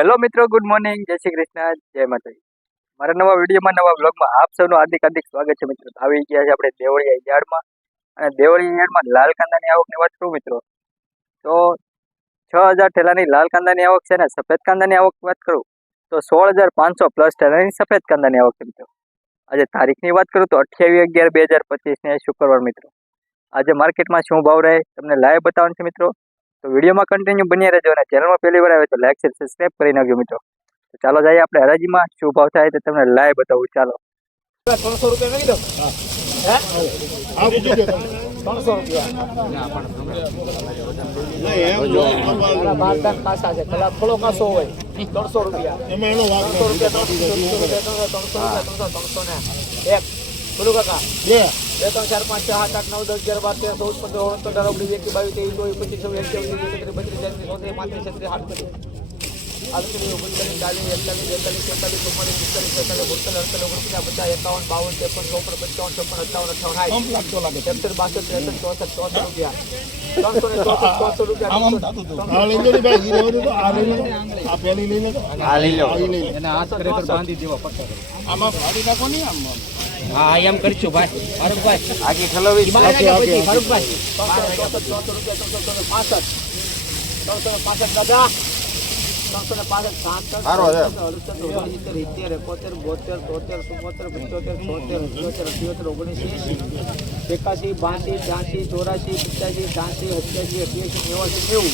Hello મિત્રો good morning જય શ્રી કૃષ્ણ, જય માતાજી. મારા નવા વિડીયોમાં, નવા બ્લોગમાં આપ સૌનું હાર્દિક હાર્દિક સ્વાગત છે મિત્રો. આવી ગયા છે આપણે દેવળિયા યાર્ડમાં. અને દેવળિયા યાર્ડમાં લાલ કાંદાની આવકની વાત કરું મિત્રો. તો છ હજાર ઠેલાની લાલ કાંદાની આવક છે ને, સફેદ કાંદાની આવકની વાત કરું, તો સોળ હજાર પાંચસો પ્લસ ઠેલાની સફેદ કાંદાની આવક છે મિત્રો. આજે તારીખની વાત કરું તો અઠ્યાવીસ અગિયાર બે હજાર પચીસને શુક્રવાર મિત્રો. આજે માર્કેટમાં શું ભાવ રહે, તમને લાઈવ બતાવવાનું છે મિત્રો. તો વિડીયોમાં કન્ટિન્યુ બન્યા રહેજો અને ચેનલમાં પહેલી વાર આવે તો લાઈક શેર સબસ્ક્રાઈબ કરી નાખજો મિત્રો તો ચાલો જઈએ આપણે હરાજીમાં શું ભાવ થાય તો તમને લાઈવ બતાવું ચાલો ત્રણસો હોય એક બોલું કાકા. બે. ત્રણ ચાર પાંચ છ સાત આઠ નવ દસ અગિયાર બાર તેર ચૌદ પંદર ઓગણીસ પંદર ઓગણીસ એકવીસ બાવીસ ત્રેવીસ ચોવીસ પચીસ છવ્વીસ અઠ્યાવીસ એકત્રીસ બત્રીસ તેત્રીસ ચોત્રીસ પાંત્રીસ છત્રીસ આડત્રીસ આડત્રીસ ઓગણચાલીસ ચાલીસ એકતાલીસ બેતાલીસ તેતાલીસ ચુમ્માલીસ પિસ્તાલીસ છેતાલીસ બોતેર અડતાલીસ ઓગણપચાસ પચાસ એકાવન બાવન ત્રેપન ચોપન પંચાવન છપ્પન અઠાવન અઠાવન સાઠ સત્તર બાસઠ ત્રેસઠ ચોસઠ ચોસઠ રૂપિયા. ત્રણસો ને ચોસઠ ચોસઠ રૂપિયા. હા એમ કરશું ભાઈ. ફારૂકભાઈ. આગી ઠલવી. ફારૂકભાઈ ચોસઠ રૂપિયા ત્રણસો ને પાસઠ ત્રણસો ને પાસઠ દાદા ત્રણસો ને પાસઠ સાસઠ સિત્તેર એકોતેર બોતેર તોતેર ચુમ્મોતેર પંચોતેર છોતેર અઠ્યોતેર અઠ્યોતેર ઓગણીસ એંસી એકાસી બાસી ત્યાંસી ચોરાસી પચાસી ત્યાંસી અઠ્યાસી અઠ્યાસી નેવાસી નેવું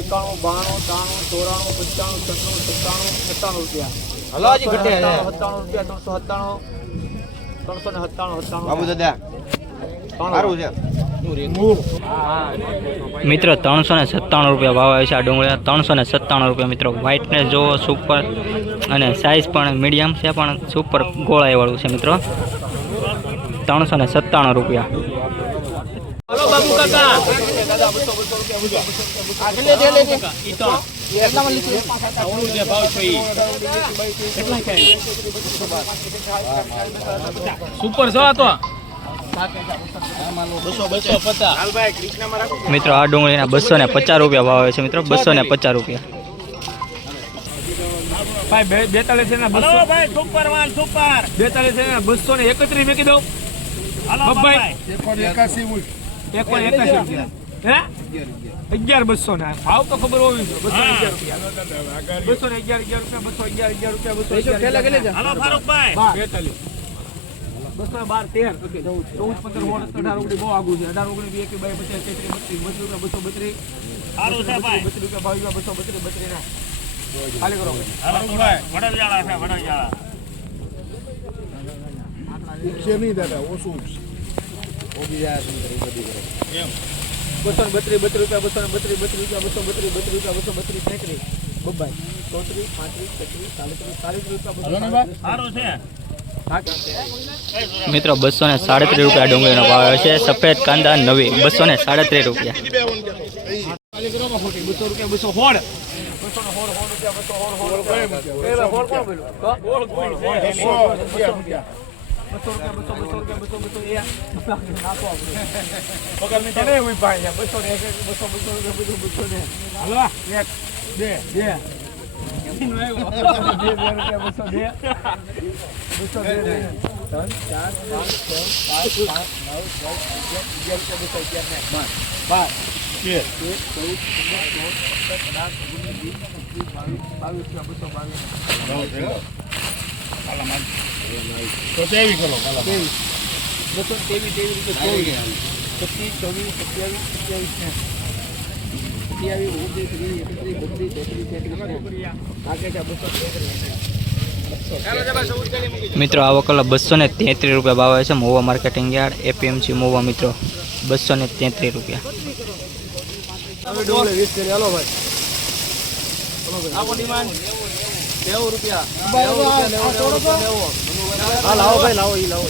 એકાણું બાણું ત્રાણું ચોરાણું પંચાણું છન્નું સત્તાણું સત્તાણું રૂપિયા હલો. સત્તાણું રૂપિયા ત્રણસો સત્તાણું. ત્રણસો ને સત્તાણું સત્તાણું બાબુ દાદા સારું છે. મિત્રો ત્રણસો ને સત્તાણું રૂપિયા ભાવ આવે છે આ ડુંગળી ત્રણસો ને સત્તાણું રૂપિયા મિત્રો. વ્હાઇટનેસ જોવો સુપર અને સાઇઝ પણ મીડિયમ છે પણ સુપર ગોળાઈવાળું છે મિત્રો. ત્રણસો ને સત્તાણું રૂપિયા. હલો બાબુ કાકા. આગળ દે લે દે કેટલા છે સુપર છો આ તો મિત્રો આ ડુંગળીના બસો ને પચાસ રૂપિયા ભાવ આવે છે મિત્રો બસો ને પચાસ રૂપિયા. ભાઈ બેતાલીસ છે ને બસો ભાઈ સુપર વાલ સુપર. બેતાલીસ છે ને બસો ને એકત્રીસ મૂકી દઉં. એકાસી રૂપિયા. હે? અગિયાર બસો ના. ભાવ તો ખબર હોવી જોઈએ. બસો અગિયાર રૂપિયા. બસો ને અગિયાર અગિયાર રૂપિયા બસો અગિયાર અગિયાર રૂપિયા બસો અગિયાર બસો બાર તેર. ચૌદ પંદર ઓગણીસ અઢાર ઓગણીસ બહુ આગું છે. અઢાર ઓગણીસ એક બે પચાસ તેત્રીસ બત્રીસ બસો રૂપિયા બસો બત્રીસ. બત્રીસ રૂપિયા બાવીસ બસો બત્રીસ બત્રીસ ના. ખાલી કરો. બસો બત્રીસ બત્રીસ રૂપિયા બસો બત્રીસ બત્રીસ રૂપિયા બસો બત્રીસ બત્રીસ રૂપિયા બસો બત્રીસ તેત્રીસ બબ્બાઈ ચોત્રીસ પાંત્રીસ છત્રીસ ચાલીસ ચાલીસ રૂપિયા મિત્રો, બસો ને સાડત્રીસ રૂપિયા ડુંગળીનો ભાવ છે. સફેદ કાંદા નવી, બસો ને સાડત્રીસ રૂપિયા રૂપિયા. બસો રૂપિયા બસો બસો રૂપિયા બસો બસો એ નાખો આપણે ઊભી પાડી છે. બસો ને એક બસો બસો રૂપિયા બધું બસો ને હલવા એક બે બે કેટલીનો આવ્યો? બસો ચોવીસ પચીસ ચોવીસ સત્યાવીસ સત્યાવીસ સત્યાવીસ ત્રીસ એકત્રીસ બત્રીસ તેત્રીસ તેત્રીસ આગળ બસો તેત્રીસ મિત્રો આ વકલા બસો ને તેત્રીસ રૂપિયા ભાવ આવે છે Mova marketing yard APMC Mova મિત્રો. બસો ને તેત્રીસ રૂપિયા. હવે ડોલે વીસ કરી હાલો ભાઈ. આપો ડિમાન્ડ નેવું રૂપિયા. હા લાવો ભાઈ લાવો એ લાવો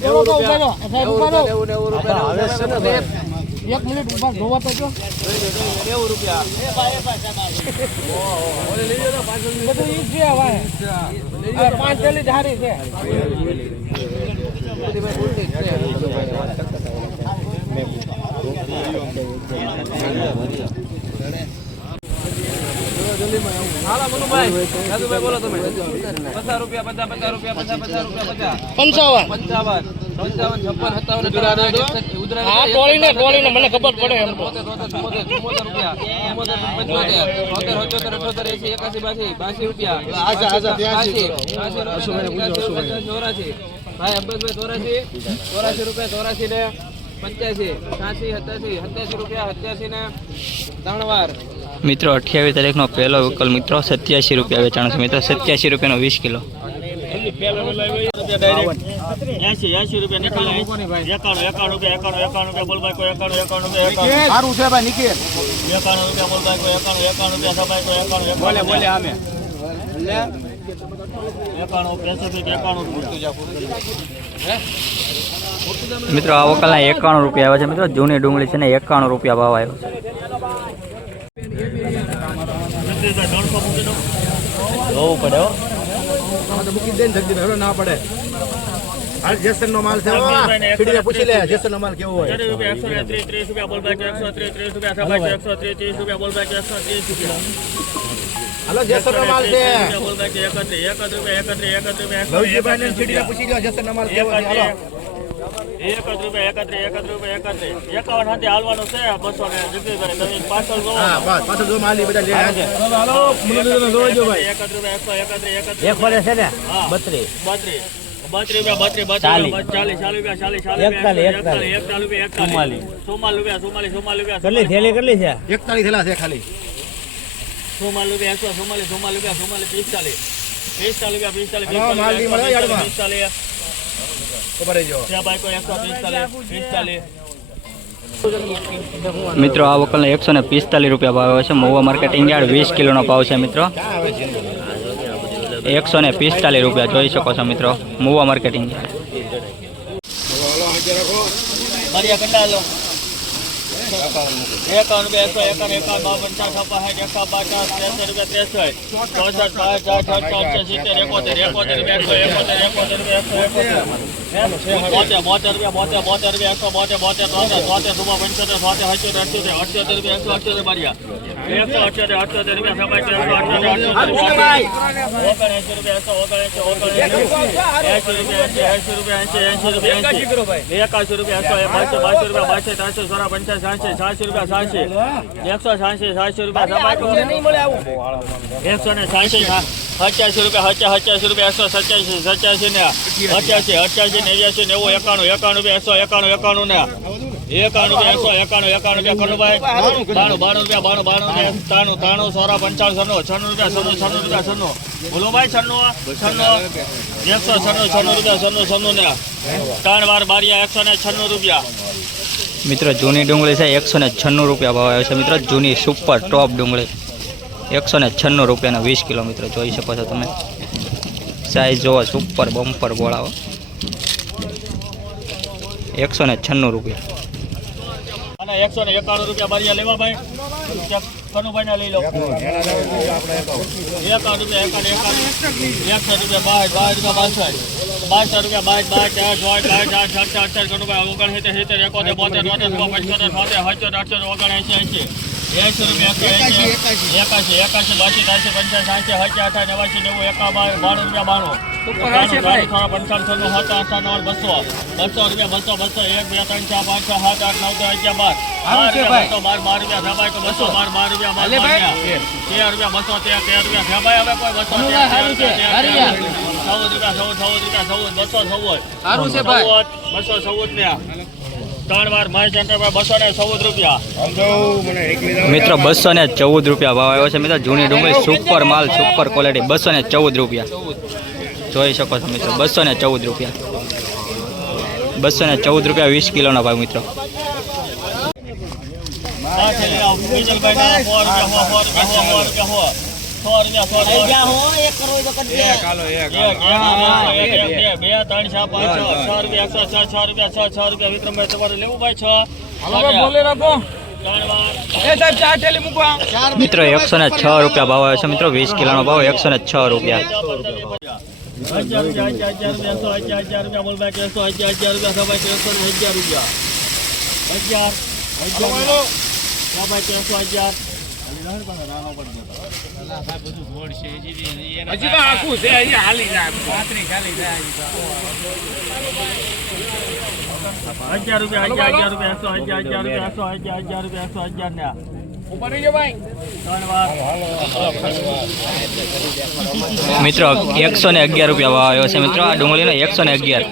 નેવું રૂપિયા નેવું નેવું નેવું રૂપિયા હવે છે ને એક મિનિટ ઊભા જોવા તો જો. નેવું રૂપિયા. ઓલે લઈ જાઓ ને પાછળ બધું ઈ છે ભાઈ આ પાંચ થેલી ધારી છે. બધી ભાઈ ઉલટી જ છે. હાલો મનુભાઈ રાજુભાઈ બોલો તમે પચાસ રૂપિયા પચાસ પચાસ રૂપિયા પચાસ પચાસ રૂપિયા પચાસ પંચાવન. પંચાવન. પંચાવન છપ્પન સત્તાવન હા ટોળીને ટોળીને મને ખબર પડે એમ. તો રૂપિયા. પંચોતેર તોતેર અઠ્યોતેર અઠ્યોતેર એસી એકાસી બાસી બાસી રૂપિયા. બાસી બાસી ચોરાસી. ભાઈ અબ્બાસભાઈ ચોરાસી. ચોરાસી રૂપિયા ચોરાસી ને પંચ્યાસી. છ્યાસી સત્યાસી સત્યાસી રૂપિયા સત્યાસી ને ત્રણ વાર મિત્રો અઠ્યાવીસ તારીખનો પહેલો વિકલ્પ મિત્રો સત્યાસી રૂપિયા વેચાણ છે. મિત્રો સત્યાસી રૂપિયાનો વીસ કિલો. મિત્રો આ વકલના એકાણું રૂપિયા આવે છે. મિત્રો જૂની ડુંગળી છે ને એકાણું રૂપિયા ભાવ આવ્યો છે જગદીશભાઈ ત્રણસો મૂકી દો જોવું પડે હો. મૂકી દે ને જલ્દી ના પડે. હાલ જેસન નો માલ છે. પીડીને પૂછી લે જેસન નો માલ કેવો હોય. એકસો ને ત્રીસ રૂપિયા બોલ એકસો ત્રીસ ત્રીસ રૂપિયા એકસો ત્રીસ ત્રીસ રૂપિયા બોલભાઈ કોઈ એકસો ત્રીસ રૂપિયા. હલો જેસન નો માલ છે. લવજીભાઈ ને એકત્રીસ પૂછી લો જેસન નો કેવો છે. હાલો. એક જ રૂપિયા એકત્રીસ એકત્રીસ રૂપિયા એકત્રીસ એકાવન હાથે હાલવાનું છે બસો ને જગદીશભાઈ તમે પાછળ જોવો હા બસ પાછળ જો માલ ઈ બધા લે એકત્રીસ રૂપિયા એકસો એકત્રીસ એકત્રીસ એક વાળે છે ને હા. બત્રીસ બત્રીસ બત્રીસ રૂપિયા બત્રીસ બત્રીસ ચાલીસ ચાલીસ રૂપિયા ચાલીસ ચાલીસ એકતાલીસ એકતાલીસ એકતાલીસ રૂપિયા એકતાલીસ ચુમ્માલીસ રૂપિયા ચુમ્માલીસ ચુમ્માલીસ રૂપિયા કેટલી છે એકતાલીસ થેલા છે ખાલી ચુમ્માલીસ રૂપિયા એકસો ચુમ્માલીસ ચુમ્માલીસ રૂપિયા ચુમ્માલીસ પિસ્તાલીસ પિસ્તાલીસ રૂપિયા પિસ્તાલીસ હલો, માલ નહીં મળે યાર્ડમાં. પિસ્તાલીસ ખબર જો ત્યાં બાઈકો એકસો પિસ્તાલીસ પિસ્તાલીસ મિત્રો, આ વકલને એકસો ને પિસ્તાલીસ રૂપિયા ભાવ આવે છે મહુવા માર્કેટિંગ યાર્ડ વીસ કિલોનો ભાવ છે, મિત્રો. એકસો ને પિસ્તાલીસ રૂપિયા જોઈ શકો છો, મિત્રો. મહુવા માર્કેટિંગ યાર્ડ મારી કંડા લો એકાવન બે એકસો એકાવન એકાવન બાવન પંચાવન છપ્પન સાઠ પચાસ ત્રેસઠ રૂપિયા ત્રેસઠ, ચોસઠ પાંચ આઠ ચારસો સિત્તેર એકોતેર એકોતેર એકસો એકોતેર એકોતેર એકોતેર બોતેર બોતેર રૂપિયા બોતેર બોતેર રૂપિયા એકસો બોતેર બોતેર તોતેર તોતેર સુમા પંચોતેર સોતેર અઠ્યોતેર રૂપિયા એકસો બારિયા. એકસો રૂપિયા એકસો રૂપિયા એકસો રૂપિયા રૂપિયા રૂપિયા રૂપિયા રૂપિયા ત્રણસો સોળા પંચાસ સાતસી સાતસી રૂપિયા સાતસી એકસો સાતસી સાતસી રૂપિયા એકસો ને સાતસી સત્યાસી રૂપિયા સત્યા સત્યાસી રૂપિયા, એકસો સત્યાસી સત્યાસી ને અઠ્યાસી અઠ્યાસી નેવ્યાસી નેવું એકાણું એકાણું રૂપિયા, એકસો એકાણું એકાણું ને, એકાણું રૂપિયા, એકસો એકાણું એકાણું રૂપિયા, કનુભાઈ, બાણું બાણું રૂપિયા, બાણું બાણું રૂપિયા ત્રાણું ત્રાણું સોળા પંચાણું, છન્નું છન્નું રૂપિયા, છન્નું છન્નું રૂપિયા, છન્નું. બોલો ભાઈ, છન્નું છન્નું એકસો, છન્નું છન્નું રૂપિયા, છન્નું છન્નું ને. ત્રણ વાર બારિયા, એકસો ને છન્નું રૂપિયા. મિત્રો, જૂની ડુંગળી છે, એકસો ને છન્નું રૂપિયા ભાવ આવે છે. મિત્રો, જૂની સુપર ટોપ ડુંગળી. એકસો ને છન્નું રૂપિયાના વીસ કિલો જોઈ શકો છો તમે. સાઈઝ જોવો સુપર બમ્પર ગોળાઓ એકસો ને છન્નું રૂપિયા. અને એકસો ને રૂપિયા બારિયા લેવા ભાઈ. કનુભાઈને લઈ લો. એકાણું રૂપિયા, એકાણું એકાણું. એકસો રૂપિયા બાર બાર રૂપિયા બાસઠ. બાસઠ રૂપિયા બાર ચાર બાર ચાર છ ચાર ચાર કનુભાઈ ઓગણ સિત્તેર સિત્તેર એકોતેર, બોતેર તોતેર પંચોતેર એંસી એંસી રૂપિયા એકાશી એકાશી. બાસી પંચાસી સાતસી સત્યા અઠા નેવાસી નેવું એકા બાર બાણું રૂપિયા બાણું. પંચાવન છન્નું સાત આઠ નવ બસો. બસો રૂપિયા બસો બસો એક બે ત્રણ ચાર પાંચ છ સાત આઠ નવ દસ અગિયાર બાર. બસો બાર બાર રૂપિયા તો બસો બાર બાર રૂપિયા બાર તેર રૂપિયા બસો તેર તેર રૂપિયા હવે કોઈ બસો તેર ચૌદ રૂપિયા ચૌદ ચૌદ રૂપિયા ચૌદ બસો ચૌદ. બસો ચૌદ ને મિત્રો બસો ને ચૌદ રૂપિયા ભાવ આવ્યો છે. મિત્રો જૂની ડુંગળી સુપર માલ સુપર ક્વોલિટી બસો ને ચૌદ રૂપિયા. જોઈ શકો છો મિત્રો બસો ને ચૌદ રૂપિયા. બસો ને ચૌદ રૂપિયા વીસ કિલોનો ભાવ મિત્રો. આ વિક્રમભાઈ, તમારે લેવું ભાઈ છ? બોલે રાખો મિત્રો એકસો ને છ રૂપિયા ભાવ આવ્યો છે મિત્રો વીસ કિલોનો ભાવ એકસો ને છ રૂપિયા અગિયાર અગિયાર, હજી તો આખું છે હજી હાલી જાય. જાય હજાર રૂપિયા હજાર હજાર રૂપિયા એકસો હજાર હજાર રૂપિયા સો હજાર હજાર રૂપિયા એકસો હજાર ને મિત્રો એકસો ને અગિયાર રૂપિયા ભાવ આવ્યો છે મિત્રો. આ ડુંગળીનો એકસો ને અગિયાર.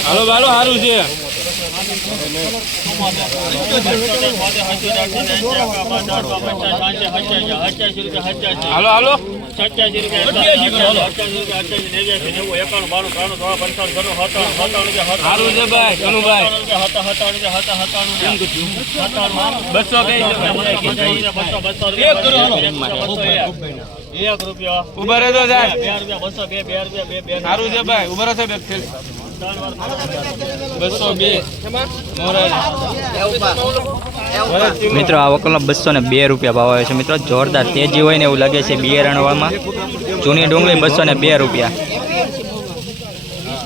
હાલો હાલો સારું છે હાલો હાલો સત્યાસી રૂપિયા અઠ્યાસી નેવ્યાસી નેવું એકાણું બાણું ત્રાણું ત્રણ પંચાવન ત્રણ હતા હતા હતા હતા હતા હતા હતા હતા સત્તાણું બસો એક બે રૂપિયા બસો બે બે રૂપિયા સારું છે ભાઈ ઊભા રહેશે બે થેલી. મિત્રો, આ વકલનો બસો ને બે રૂપિયા ભાવ આવે છે મિત્રો, જોરદાર તેજી હોય ને એવું લાગે છે બિયારણવામાં જૂની ડુંગળી બસો ને બે રૂપિયા